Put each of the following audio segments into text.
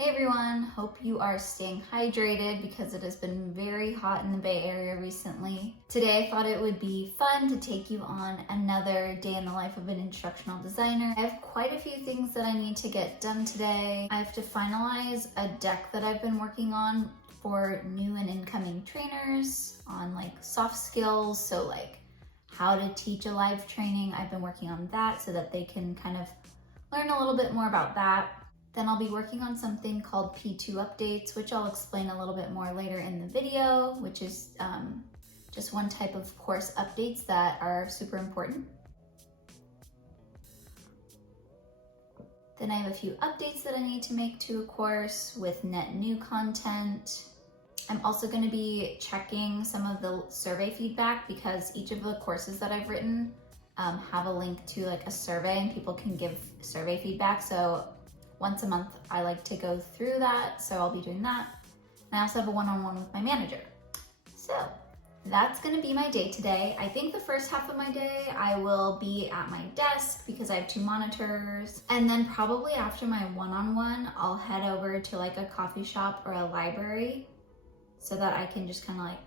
Hey everyone, hope you are staying hydrated because it has been very hot in the Bay Area recently. Today I thought it would be fun to take you on another day in the life of an instructional designer. I have quite a few things that I need to get done today. I have to finalize a deck that I've been working on for new and incoming trainers on like soft skills, so like how to teach a live training. I've been working on that so that they can kind of learn a little bit more about that. Then I'll be working on something called P2 updates, which I'll explain a little bit more later in the video, which is just one type of course updates that are super important. Then I have a few updates that I need to make to a course with net new content. I'm also going to be checking some of the survey feedback because each of the courses that I've written have a link to like a survey and people can give survey feedback. So once a month, I like to go through that, so I'll be doing that. And I also have a one-on-one with my manager. So that's gonna be my day today. I think the first half of my day, I will be at my desk because I have 2 monitors. And then probably after my one-on-one, I'll head over to like a coffee shop or a library so that I can just kind of like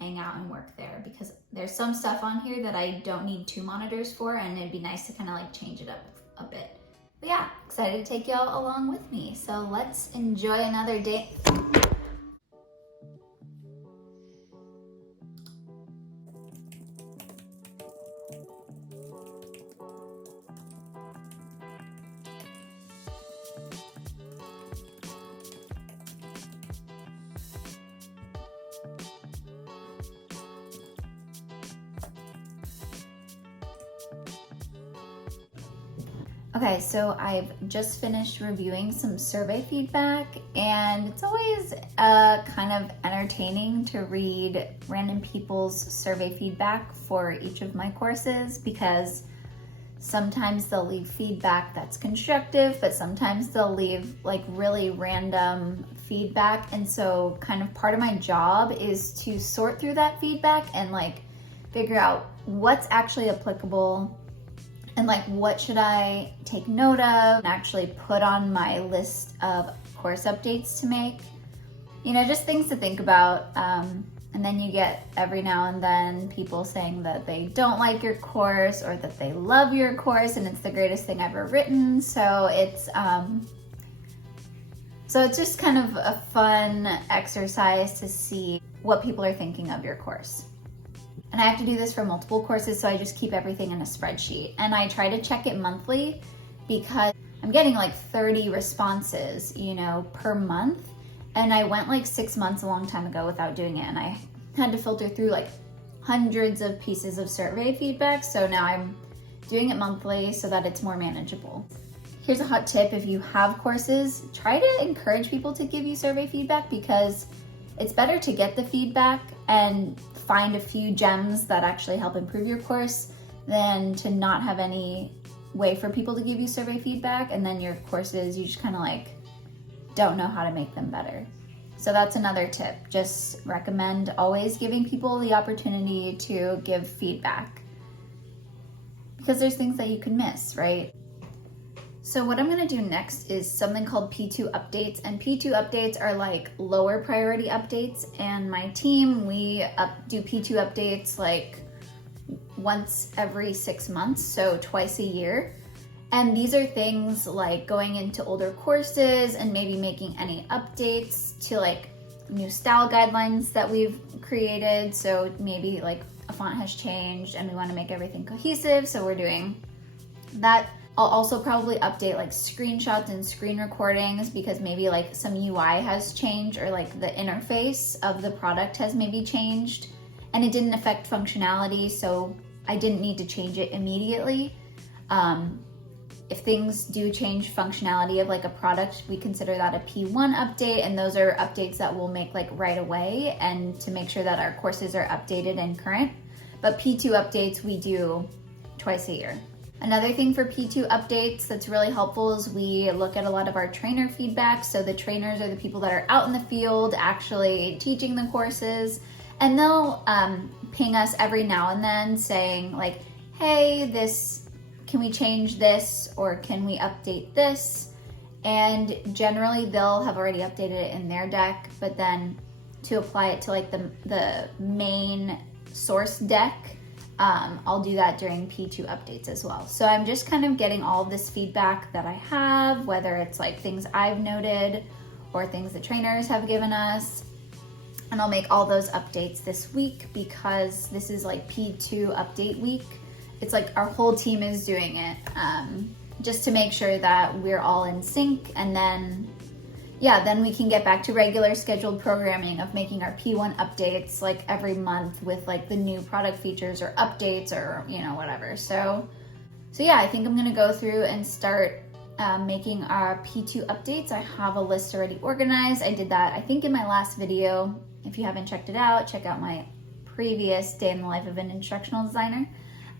hang out and work there because there's some stuff on here that I don't need 2 monitors for, and it'd be nice to kind of like change it up a bit. But yeah, excited to take y'all along with me. So let's enjoy another day. Okay, so I've just finished reviewing some survey feedback, and it's always kind of entertaining to read random people's survey feedback for each of my courses because sometimes they'll leave feedback that's constructive, but sometimes they'll leave like really random feedback. And so kind of part of my job is to sort through that feedback and like figure out what's actually applicable and like what should I take note of and actually put on my list of course updates to make. You know, just things to think about. And then you get every now and then people saying that they don't like your course or that they love your course and it's the greatest thing ever written. So it's just kind of a fun exercise to see what people are thinking of your course. And I have to do this for multiple courses, so I just keep everything in a spreadsheet. And I try to check it monthly because I'm getting like 30 responses, you know, per month. And I went like 6 months a long time ago without doing it. And I had to filter through like hundreds of pieces of survey feedback. So now I'm doing it monthly so that it's more manageable. Here's a hot tip. If you have courses, try to encourage people to give you survey feedback because it's better to get the feedback and find a few gems that actually help improve your course than to not have any way for people to give you survey feedback, and then your courses, you just kind of like don't know how to make them better. So that's another tip. Just recommend always giving people the opportunity to give feedback because there's things that you can miss, right? So what I'm gonna do next is something called P2 updates, and P2 updates are like lower priority updates, and my team, we do P2 updates like once every 6 months, so twice a year. And these are things like going into older courses and maybe making any updates to like new style guidelines that we've created. So maybe like a font has changed and we wanna make everything cohesive, so we're doing that. I'll also probably update like screenshots and screen recordings because maybe like some UI has changed or like the interface of the product has maybe changed and it didn't affect functionality, so I didn't need to change it immediately. If things do change functionality of like a product, we consider that a P1 update, and those are updates that we'll make like right away and to make sure that our courses are updated and current. But P2 updates we do twice a year. Another thing for P2 updates that's really helpful is we look at a lot of our trainer feedback. So the trainers are the people that are out in the field actually teaching the courses, and they'll ping us every now and then saying like, hey, can we change this or can we update this? And generally they'll have already updated it in their deck, but then to apply it to like the main source deck, I'll do that during P2 updates as well. So I'm just kind of getting all of this feedback that I have, whether it's like things I've noted or things the trainers have given us. And I'll make all those updates this week because this is like P2 update week. It's like our whole team is doing it, just to make sure that we're all in sync. And then, yeah, then we can get back to regular scheduled programming of making our P1 updates like every month with like the new product features or updates or, you know, whatever. So yeah, I think I'm gonna go through and start making our P2 updates. I have a list already organized. I did that, I think, in my last video. If you haven't checked it out, check out my previous day in the life of an instructional designer.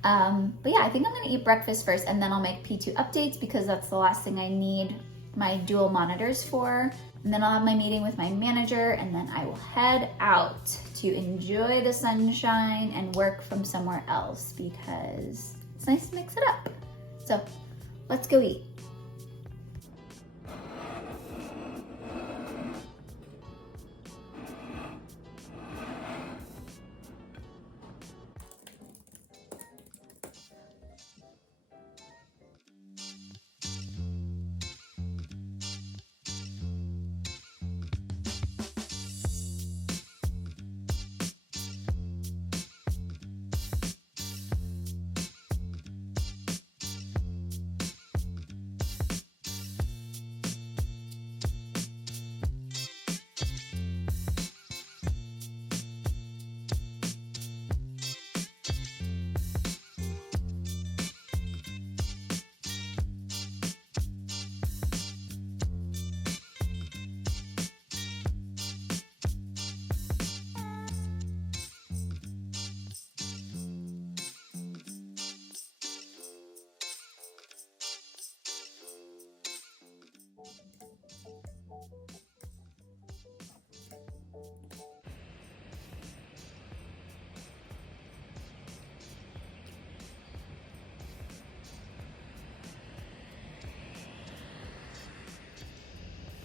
But yeah, I think I'm gonna eat breakfast first and then I'll make P2 updates because that's the last thing I need my dual monitors for. And then I'll have my meeting with my manager and then I will head out to enjoy the sunshine and work from somewhere else because it's nice to mix it up. So let's go eat.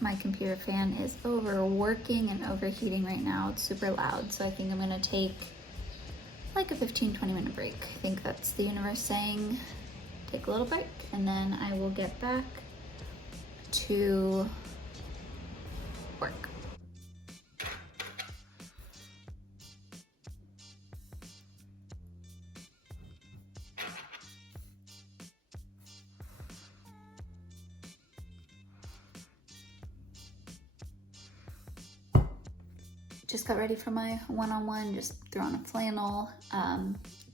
My computer fan is overworking and overheating right now. It's super loud, so I think I'm gonna take like a 15-20 minute break. I think that's the universe saying take a little break, and then I will get back to work. Just got ready for my one-on-one, just threw on a flannel,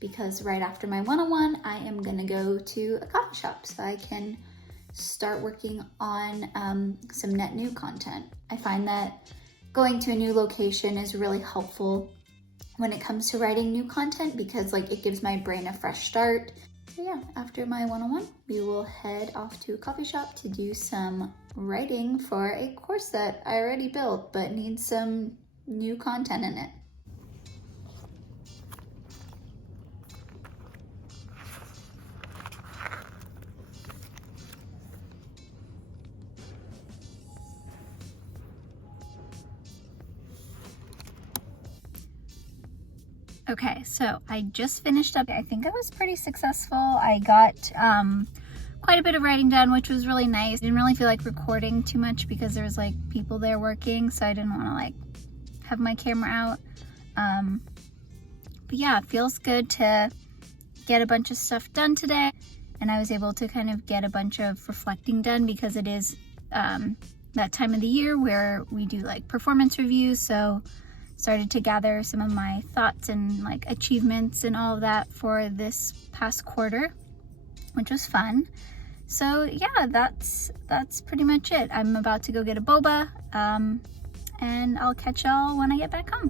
because right after my one-on-one, I am gonna go to a coffee shop so I can start working on some net new content. I find that going to a new location is really helpful when it comes to writing new content because like it gives my brain a fresh start. So yeah, after my one-on-one, we will head off to a coffee shop to do some writing for a course that I already built but needs some new content in it. Okay, so I just finished up. I think I was pretty successful. I got quite a bit of writing done, which was really nice. I didn't really feel like recording too much because there was like people there working, so I didn't want to like have my camera out. But yeah, it feels good to get a bunch of stuff done today, and I was able to kind of get a bunch of reflecting done because it is that time of the year where we do like performance reviews, so started to gather some of my thoughts and like achievements and all of that for this past quarter, which was fun. So yeah, that's pretty much it. I'm about to go get a boba, and I'll catch y'all when I get back home.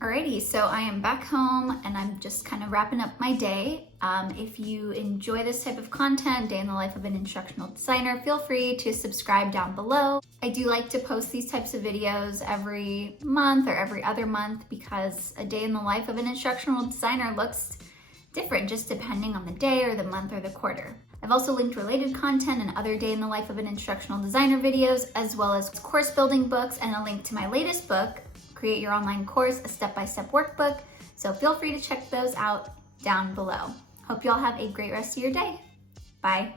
Alrighty, so I am back home and I'm just kind of wrapping up my day. If you enjoy this type of content, day in the life of an instructional designer, feel free to subscribe down below. I do like to post these types of videos every month or every other month because a day in the life of an instructional designer looks different just depending on the day or the month or the quarter. I've also linked related content and other day in the life of an instructional designer videos, as well as course building books and a link to my latest book, Create Your Online Course, a step-by-step workbook. So feel free to check those out down below. Hope you all have a great rest of your day. Bye.